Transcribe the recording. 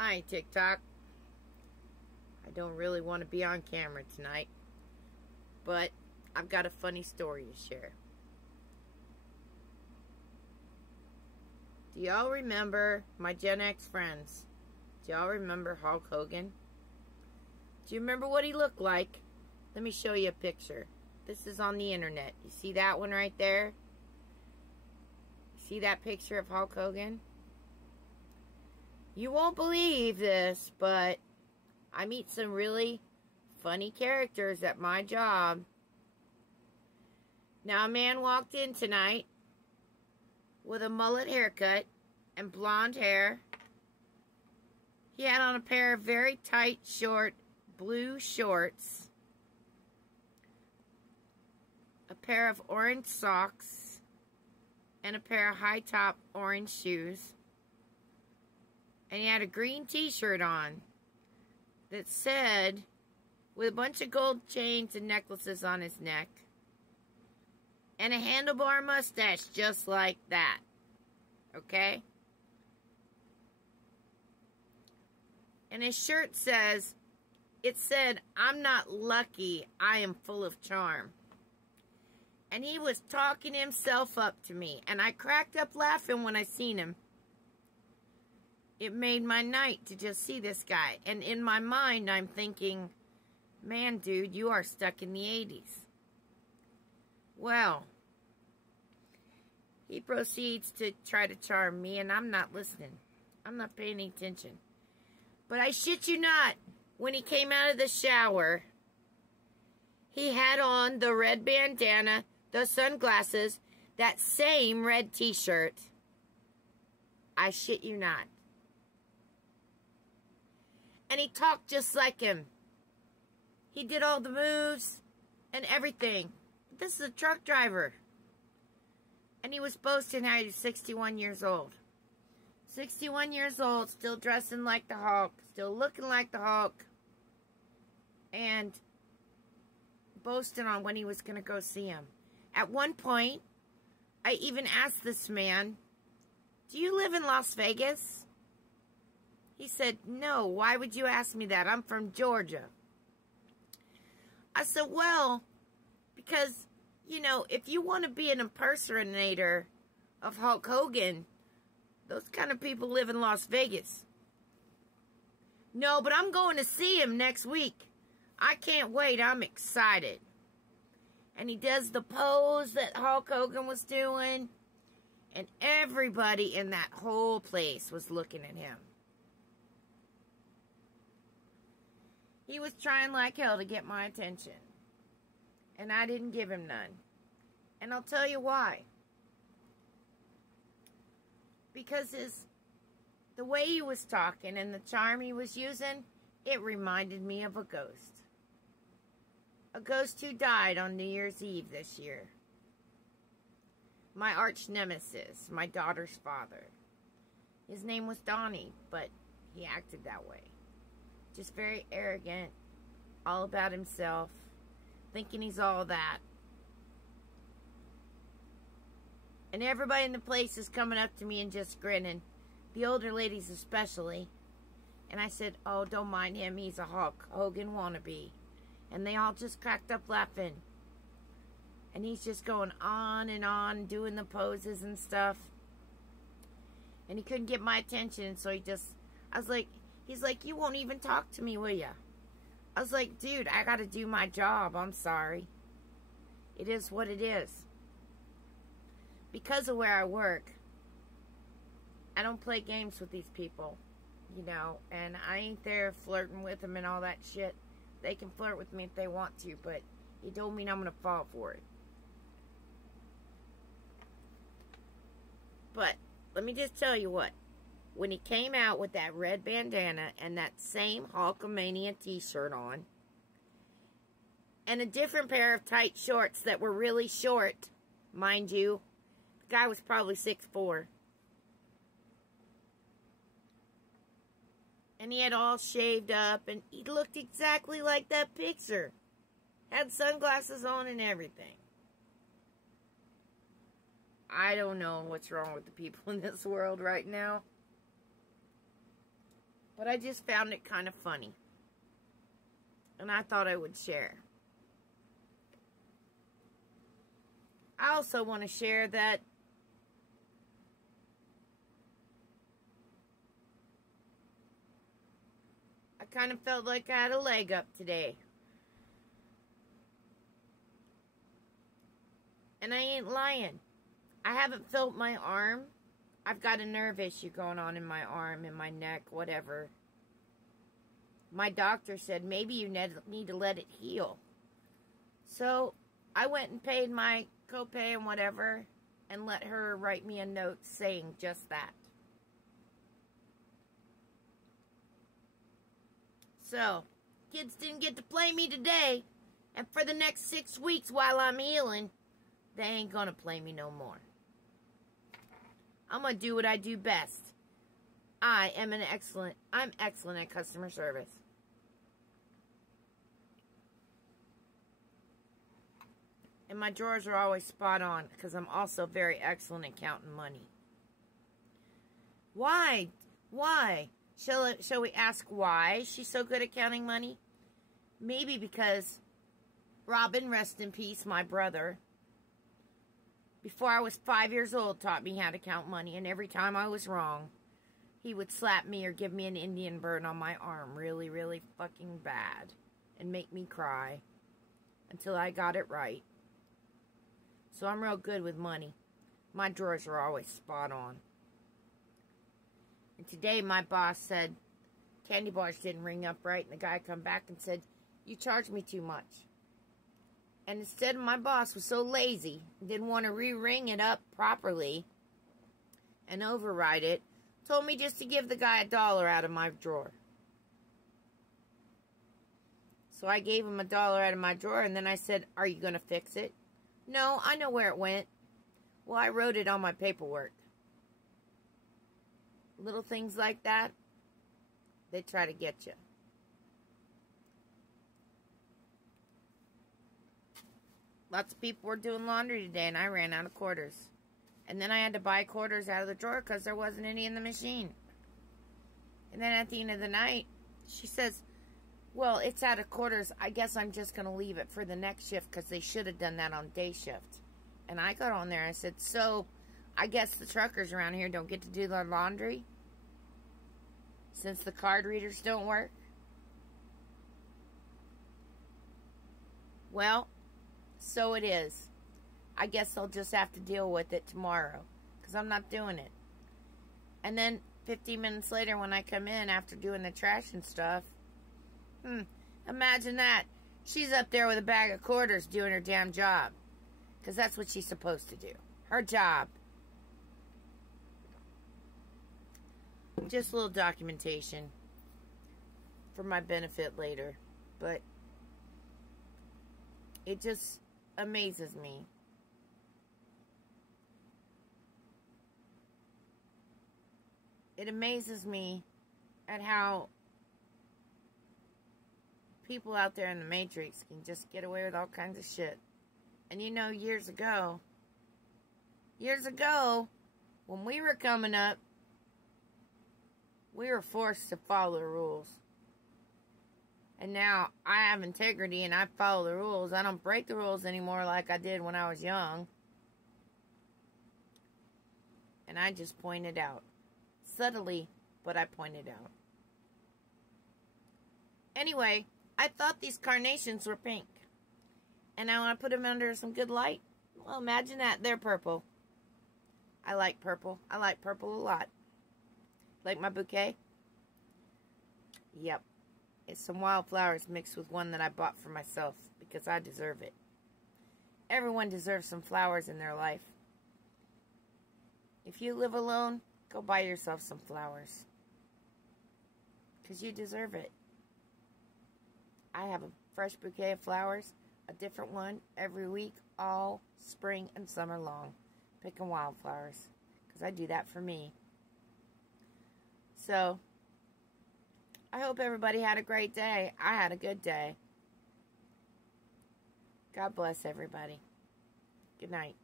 Hi, TikTok. I don't really want to be on camera tonight, but I've got a funny story to share. Do y'all remember my Gen X friends? Do y'all remember Hulk Hogan? Do you remember what he looked like? Let me show you a picture. This is on the internet. You see that one right there? See that picture of Hulk Hogan? You won't believe this, but I meet some really funny characters at my job. Now, a man walked in tonight with a mullet haircut and blonde hair. He had on a pair of very tight, short, blue shorts, a pair of orange socks, and a pair of high-top orange shoes. And he had a green t-shirt on that said, with a bunch of gold chains and necklaces on his neck, and a handlebar mustache just like that. Okay? And his shirt says, it said, "I'm not lucky, I am full of charm." And he was talking himself up to me, and I cracked up laughing when I seen him. It made my night to just see this guy. And in my mind, I'm thinking, man, dude, you are stuck in the 80s. Well, he proceeds to try to charm me, and I'm not listening. I'm not paying attention. But I shit you not, when he came out of the shower, he had on the red bandana, the sunglasses, that same red t-shirt. I shit you not. And he talked just like him. He did all the moves and everything. This is a truck driver. And he was boasting how he was 61 years old. 61 years old, still dressing like the Hulk, still looking like the Hulk. And boasting on when he was going to go see him. At one point, I even asked this man, "Do you live in Las Vegas?" He said, "No, why would you ask me that? I'm from Georgia." I said, well, because, you know, if you want to be an impersonator of Hulk Hogan, those kind of people live in Las Vegas. "No, but I'm going to see him next week. I can't wait. I'm excited." And he does the pose that Hulk Hogan was doing. And everybody in that whole place was looking at him. He was trying like hell to get my attention. And I didn't give him none. And I'll tell you why. Because the way he was talking and the charm he was using, it reminded me of a ghost. A ghost who died on New Year's Eve this year. My arch nemesis, my daughter's father. His name was Donnie, but he acted that way. Just very arrogant, all about himself, thinking he's all that. And everybody in the place is coming up to me and just grinning. The older ladies especially. And I said, "Oh, don't mind him, he's a Hulk Hogan wannabe." And they all just cracked up laughing. And he's just going on, doing the poses and stuff. And he couldn't get my attention, so he's like, "You won't even talk to me, will ya?" I was like, "Dude, I gotta do my job. I'm sorry. It is what it is." Because of where I work, I don't play games with these people, you know, and I ain't there flirting with them and all that shit. They can flirt with me if they want to, but it don't mean I'm gonna fall for it. But let me just tell you what. When he came out with that red bandana and that same Hulkamania t-shirt on, and a different pair of tight shorts that were really short, mind you, the guy was probably 6'4". And he had all shaved up, and he looked exactly like that picture. Had sunglasses on and everything. I don't know what's wrong with the people in this world right now. But I just found it kind of funny. And I thought I would share. I also want to share that I kind of felt like I had a leg up today. And I ain't lying. I haven't felt my arm. I've got a nerve issue going on in my arm, in my neck, whatever. My doctor said maybe you need to let it heal. So I went and paid my copay and whatever and let her write me a note saying just that. So, kids didn't get to play me today, and for the next 6 weeks while I'm healing, they ain't gonna play me no more. I'm gonna do what I do best. I'm excellent at customer service. And my drawers are always spot on because I'm also very excellent at counting money. Why? Why? Shall we ask why she's so good at counting money? Maybe because Robin, rest in peace, my brother, before I was 5 years old, taught me how to count money. And every time I was wrong, he would slap me or give me an Indian burn on my arm really, really fucking bad. And make me cry until I got it right. So I'm real good with money. My drawers are always spot on. And today my boss said candy bars didn't ring up right. And the guy come back and said, you charged me too much. And instead, my boss was so lazy, didn't want to re-ring it up properly and override it, told me just to give the guy $1 out of my drawer. So I gave him $1 out of my drawer, and then I said, are you going to fix it? No, I know where it went. Well, I wrote it on my paperwork. Little things like that, they try to get you. Lots of people were doing laundry today, and I ran out of quarters. And then I had to buy quarters out of the drawer because there wasn't any in the machine. And then at the end of the night, she says, well, it's out of quarters. I guess I'm just going to leave it for the next shift because they should have done that on day shift. And I got on there and I said, so I guess the truckers around here don't get to do their laundry since the card readers don't work? Well, so it is. I guess I'll just have to deal with it tomorrow because I'm not doing it. And then 15 minutes later when I come in after doing the trash and stuff, imagine that. She's up there with a bag of quarters doing her damn job because that's what she's supposed to do. Her job. Just a little documentation for my benefit later. But it just amazes me. It amazes me at how people out there in the Matrix can just get away with all kinds of shit. And you know, years ago, when we were coming up, we were forced to follow the rules. And now I have integrity and I follow the rules. I don't break the rules anymore like I did when I was young. And I just pointed out. Subtly, but I pointed out. Anyway, I thought these carnations were pink. And I want to put them under some good light. Well, imagine that. They're purple. I like purple. I like purple a lot. Like my bouquet? Yep. It's some wildflowers mixed with one that I bought for myself because I deserve it. Everyone deserves some flowers in their life. If you live alone, go buy yourself some flowers. Because you deserve it. I have a fresh bouquet of flowers, a different one every week, all spring and summer long. Picking wildflowers. Because I do that for me. So, I hope everybody had a great day. I had a good day. God bless everybody. Good night.